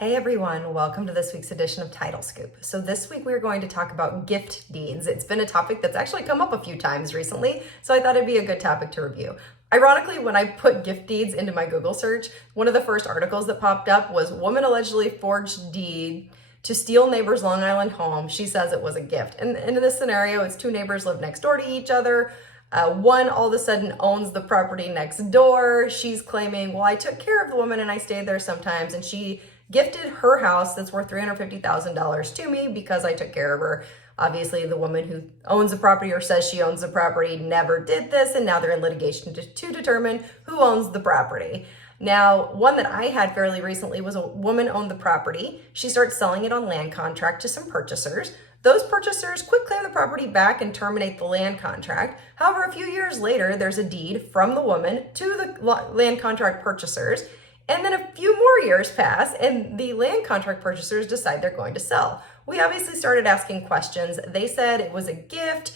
Hey everyone, welcome to this week's edition of Title Scoop. So this week we're going to talk about gift deeds. It's been a topic that's actually come up a few times recently, so I thought it'd be a good topic to review. Ironically, when I put gift deeds into my Google search, one of the first articles that popped up was woman allegedly forged deed to steal neighbor's Long Island home. She says it was a gift. And in this scenario, it's two neighbors live next door to each other. One all of a sudden owns the property next door. She's claiming, well, I took care of the woman and I stayed there sometimes, and she gifted her house that's worth $350,000 to me because I took care of her. Obviously, the woman who owns the property or says she owns the property never did this, and now they're in litigation to determine who owns the property. Now, one that I had fairly recently was a woman owned the property. She starts selling it on land contract to some purchasers. Those purchasers quick claim the property back and terminate the land contract. However, a few years later, there's a deed from the woman to the land contract purchasers. And then a few more years pass and the land contract purchasers decide they're going to sell. We obviously started asking questions. They said it was a gift.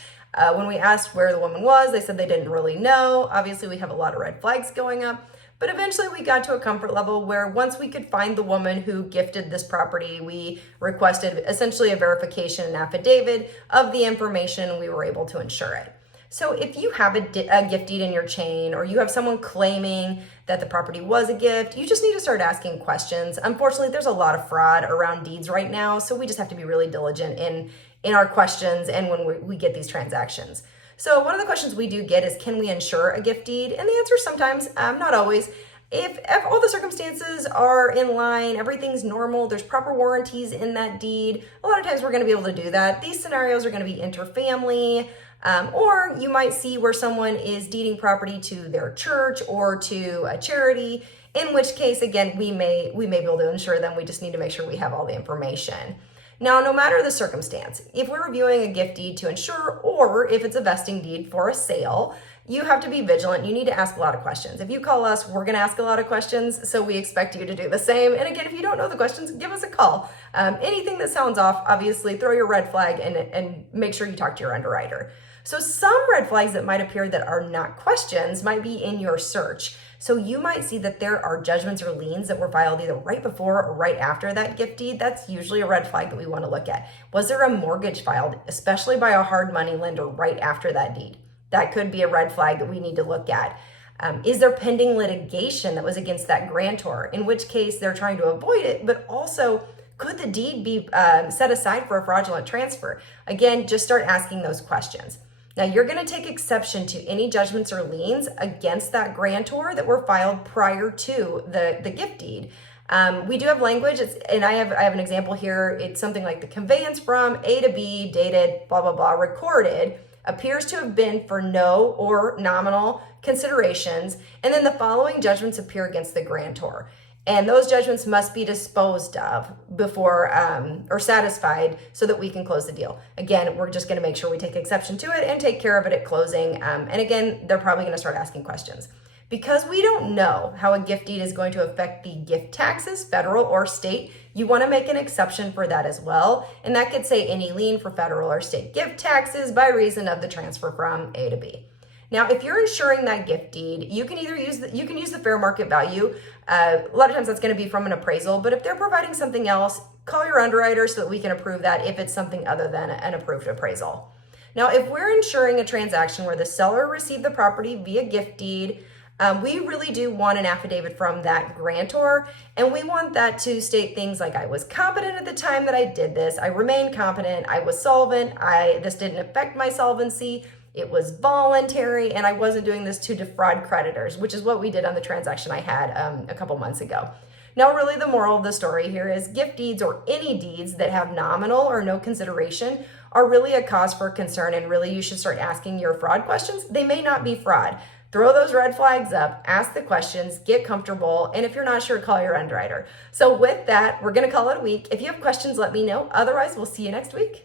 When we asked where the woman was, they said they didn't really know. Obviously, we have a lot of red flags going up. But eventually we got to a comfort level where once we could find the woman who gifted this property, we requested essentially a verification and affidavit of the information, and we were able to insure it. So if you have a gift deed in your chain, or you have someone claiming that the property was a gift, you just need to start asking questions. Unfortunately, there's a lot of fraud around deeds right now, so we just have to be really diligent in our questions and when we get these transactions. So one of the questions we do get is, can we insure a gift deed? And the answer is sometimes, not always. If all the circumstances are in line, everything's normal, there's proper warranties in that deed, a lot of times we're going to be able to do that. These scenarios are going to be interfamily, or you might see where someone is deeding property to their church or to a charity, in which case, again, we may be able to insure them. We just need to make sure we have all the information. Now, no matter the circumstance, if we're reviewing a gift deed to insure, or if it's a vesting deed for a sale, you have to be vigilant. You need to ask a lot of questions. If you call us, we're going to ask a lot of questions, so we expect you to do the same. And again, if you don't know the questions, give us a call. Anything that sounds off, obviously, throw your red flag and make sure you talk to your underwriter. So some red flags that might appear that are not questions might be in your search. So you might see that there are judgments or liens that were filed either right before or right after that gift deed. That's usually a red flag that we want to look at. Was there a mortgage filed, especially by a hard money lender, right after that deed? That could be a red flag that we need to look at. Is there pending litigation that was against that grantor, in which case they're trying to avoid it, but also could the deed be set aside for a fraudulent transfer? Again, just start asking those questions. Now, you're going to take exception to any judgments or liens against that grantor that were filed prior to the gift deed. We do have language, and I have an example here. It's something like the conveyance from A to B, dated, blah, blah, blah, recorded, appears to have been for no or nominal considerations, and then the following judgments appear against the grantor. And those judgments must be disposed of before or satisfied so that we can close the deal. Again, we're just going to make sure we take exception to it and take care of it at closing. And again, they're probably going to start asking questions. Because we don't know how a gift deed is going to affect the gift taxes, federal or state, you want to make an exception for that as well. And that could say any lien for federal or state gift taxes by reason of the transfer from A to B. Now, if you're insuring that gift deed, you can either use the fair market value. A lot of times that's going to be from an appraisal, but if they're providing something else, call your underwriter so that we can approve that if it's something other than an approved appraisal. Now, if we're insuring a transaction where the seller received the property via gift deed, we really do want an affidavit from that grantor, and we want that to state things like, I was competent at the time that I did this, I remained competent, I was solvent, this didn't affect my solvency, it was voluntary, and I wasn't doing this to defraud creditors, which is what we did on the transaction I had a couple months ago. Now, really the moral of the story here is gift deeds, or any deeds that have nominal or no consideration, are really a cause for concern, and really you should start asking your fraud questions. They may not be fraud. Throw those red flags up, ask the questions, get comfortable, and if you're not sure, call your underwriter. So with that, we're going to call it a week. If you have questions, let me know. Otherwise, we'll see you next week.